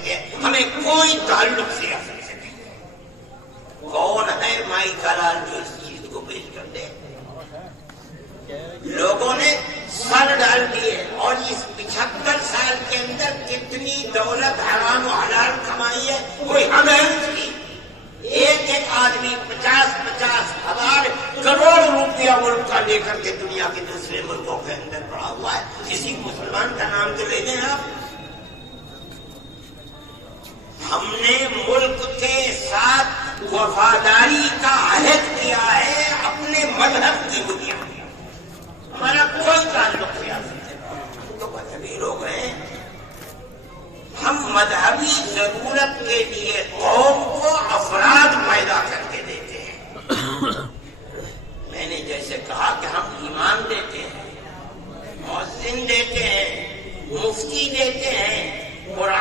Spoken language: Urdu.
نہیں ہے، ہمیں کوئی تعلق سیاست سے نہیں ہے۔ کون ہے مائی کا لال جو اس چیز کو پیش کر دے؟ لوگوں نے سر ڈال دیے، اور اس 75 سال کے اندر کتنی دولت حرام و حلال کمائی ہے کوئی ہم ہے اس کی؟ ایک ایک آدمی 50-50 ہزار کروڑ روپیہ ملک کا لے کر کے دنیا کے دوسرے ملکوں کے اندر پڑا ہوا ہے، کسی مسلمان کا نام تو لے دیں آپ۔ ہم نے ملک کے ساتھ وفاداری کا عہد کیا ہے اپنے مذہب کی بنیاد پر، ہمارا کوئی تعلق سیاست سے نہیں، ہم تو مذہبی لوگ ہیں۔ ہم مذہبی ضرورت کے لیے قوم کو افراد پیدا کر کے دیتے ہیں۔ میں نے جیسے کہا کہ ہم ایمان دیتے ہیں، مؤذن دیتے ہیں، مفتی دیتے ہیں، قرآن